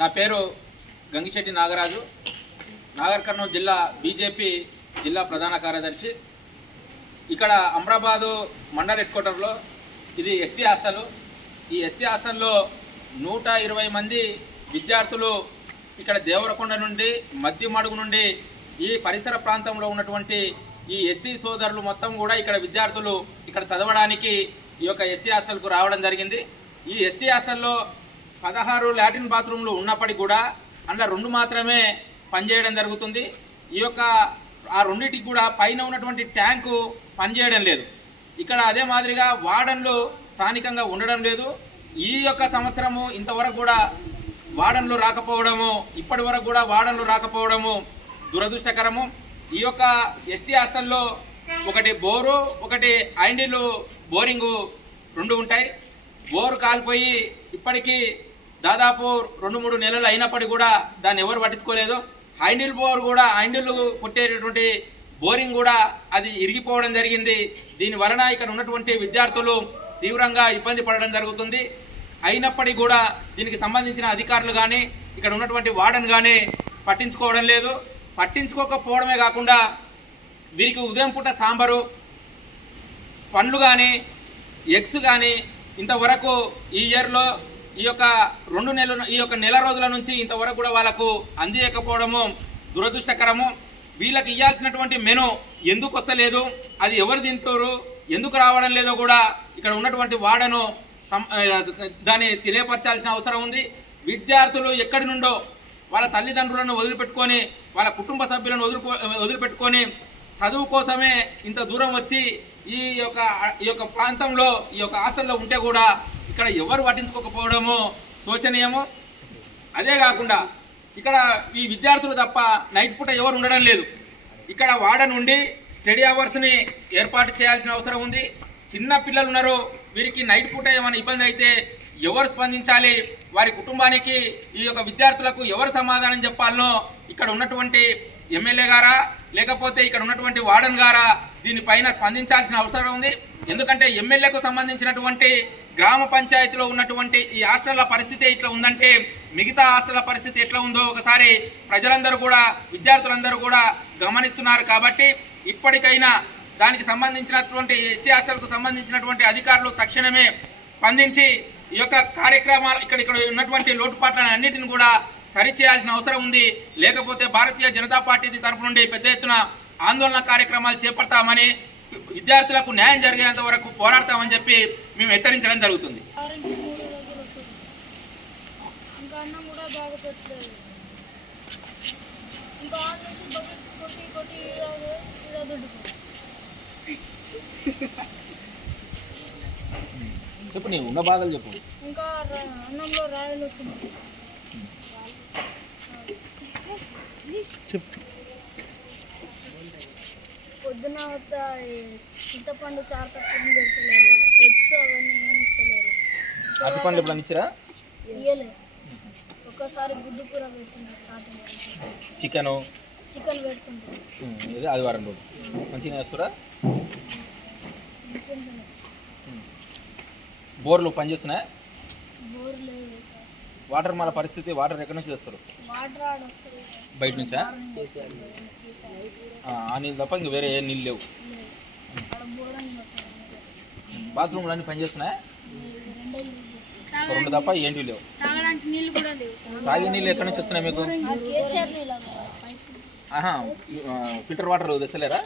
నా పేరు గంగిశెట్టి నాగరాజు. నాగర్ కర్నూలు జిల్లా బీజేపీ జిల్లా ప్రధాన కార్యదర్శి. ఇక్కడ అమ్రాబాదు మండల్ హెడ్ క్వార్టర్లో ఇది ఎస్టీ హాస్టల్. ఈ ఎస్టీ హాస్టల్లో నూట ఇరవై మంది విద్యార్థులు ఇక్కడ దేవరకొండ నుండి మద్దిమడుగు నుండి ఈ పరిసర ప్రాంతంలో ఉన్నటువంటి ఈ ఎస్టీ సోదరులు మొత్తం కూడా ఇక్కడ విద్యార్థులు ఇక్కడ చదవడానికి ఈ యొక్క ఎస్టీ హాస్టల్కు రావడం జరిగింది. ఈ ఎస్టీ హాస్టల్లో పదహారు లాటిన్ బాత్రూమ్లు ఉన్నప్పటికీ కూడా అందులో రెండు మాత్రమే పనిచేయడం జరుగుతుంది. ఈ యొక్క ఆ రెండింటికి కూడా పైన ఉన్నటువంటి ట్యాంకు పనిచేయడం లేదు. ఇక్కడ అదే మాదిరిగా వార్డన్లు స్థానికంగా ఉండడం లేదు. ఈ యొక్క సంవత్సరము ఇంతవరకు కూడా వార్డన్లు రాకపోవడము ఇప్పటి వరకు కూడా వార్డన్లు రాకపోవడము దురదృష్టకరము. ఈ యొక్క ఎస్టీ హాస్టల్లో ఒకటి బోరు ఒకటి ఐండిలు బోరింగు రెండు ఉంటాయి. బోరు కాలిపోయి ఇప్పటికీ దాదాపు రెండు మూడు నెలలు అయినప్పటికీ కూడా దాన్ని ఎవరు పట్టించుకోలేదు. హైండిల్ బోర్ కూడా హైండిల్ కొట్టేటటువంటి బోరింగ్ కూడా అది ఇరిగిపోవడం జరిగింది. దీని వలన ఇక్కడ ఉన్నటువంటి విద్యార్థులు తీవ్రంగా ఇబ్బంది పడడం జరుగుతుంది. అయినప్పటికీ కూడా దీనికి సంబంధించిన అధికారులు కానీ ఇక్కడ ఉన్నటువంటి వార్డన్ కానీ పట్టించుకోవడం లేదు. పట్టించుకోకపోవడమే కాకుండా వీరికి ఉదయం పూట సాంబారు పండ్లు కానీ ఎగ్స్ కానీ ఇంతవరకు ఈ ఇయర్లో ఈ యొక్క రెండు నెలల ఈ యొక్క నెల రోజుల నుంచి ఇంతవరకు కూడా వాళ్ళకు అందియకపోవడము దురదృష్టకరము. వీళ్ళకి ఇవ్వాల్సినటువంటి మెను ఎందుకు వస్తలేదు? అది ఎవరు తింటారు? ఎందుకు రావడం లేదో కూడా ఇక్కడ ఉన్నటువంటి వాడను దాన్ని తెలియపరచాల్సిన అవసరం ఉంది. విద్యార్థులు ఎక్కడి నుండో వాళ్ళ తల్లిదండ్రులను వదిలిపెట్టుకొని వాళ్ళ కుటుంబ సభ్యులను వదులుకో వదిలిపెట్టుకొని చదువు కోసమే ఇంత దూరం వచ్చి ఈ యొక్క ఈ యొక్క ప్రాంతంలో ఈ యొక్క హాస్టల్లో ఉంటే కూడా ఇక్కడ ఎవరు పట్టించుకోకపోవడము శోచనీయము? అదే కాకుండా ఇక్కడ ఈ విద్యార్థులు తప్ప నైట్ పూట ఎవరు ఉండడం లేదు. ఇక్కడ వాడ నుండి స్టడీ అవర్స్ని ఏర్పాటు చేయాల్సిన అవసరం ఉంది. చిన్న పిల్లలు ఉన్నారు వీరికి నైట్ పూట ఏమైనా ఇబ్బంది అయితే ఎవరు స్పందించాలి? వారి కుటుంబానికి ఈ యొక్క విద్యార్థులకు ఎవరు సమాధానం చెప్పాలనో ఇక్కడ ఉన్నటువంటి ఎమ్మెల్యే గారా లేకపోతే ఇక్కడ ఉన్నటువంటి వార్డన్ గారా దీనిపైన స్పందించాల్సిన అవసరం ఉంది. ఎందుకంటే ఎమ్మెల్యేకు సంబంధించినటువంటి గ్రామ పంచాయతీలో ఉన్నటువంటి ఈ హాస్టళ్ళ పరిస్థితి ఇట్లా ఉందంటే మిగతా హాస్టళ్ళ పరిస్థితి ఎట్లా ఉందో ఒకసారి ప్రజలందరూ కూడా విద్యార్థులందరూ కూడా గమనిస్తున్నారు కాబట్టి ఇప్పటికైనా దానికి సంబంధించినటువంటి ఎస్టీ హాస్టల్కు సంబంధించినటువంటి అధికారులు తక్షణమే స్పందించి ఈ యొక్క కార్యక్రమాలు ఇక్కడ ఇక్కడ ఉన్నటువంటి లోటుపాట్లను అన్నిటిని కూడా సరిచేయాల్సిన అవసరం ఉంది. లేకపోతే భారతీయ జనతా పార్టీ తరపు నుండి పెద్ద ఎత్తున ఆందోళన కార్యక్రమాలు చేపడతామని విద్యార్థులకు న్యాయం జరిగేంత వరకు పోరాడతామని చెప్పి మేము హెచ్చరించడం జరుగుతుంది. ఆరింటి మూడు దగ్గర వస్తుంది ఇంకా అన్నం కూడా బాగా పెట్టలేదు. ఇంకా ఆరు నుంచి బకెట్ కొట్టి కొట్టి ఈడ ఈడ దుడ్డుకో చెప్పు నీ ఉన్న బాధలు చెప్పు. ఇంకా అన్నంలో రాయలు వస్తున్నాయి పొద్దున చింతపండు చారు కట్టుకుని పెడతలేరు? ఎగ్స్ అవన్నీ ఏమి ఇస్తలేరు? అరటి పండ్లు ఎప్పుడన్నా ఇచ్చిరా? ఇయ్యలే. ఒక్కసారి గుడ్డు కూర పెడుతుంది స్టార్టింగ్ చికెను? చికెన్ పెడుతుంది ఇది ఆదివారం రోజు. మంచిగా వేస్తురా బోర్లు పనిచేస్తున్నాయా బోర్ లేదు వాటర్ మన పరిస్థితి వాటర్ ఎక్కడి నుంచి తెస్తారు? బయట నుంచా? ఆ, నీళ్ళు తప్ప ఇంక వేరే ఏ నీళ్ళు లేవు. బాత్రూమ్లు అన్నీ పనిచేస్తున్నాయా రెండే తప్ప ఏంటి లేవు. తాగే నీళ్ళు ఎక్కడి నుంచి వస్తున్నాయి మీకు? ఆహా ఫిల్టర్ వాటర్ తెస్తలేరా.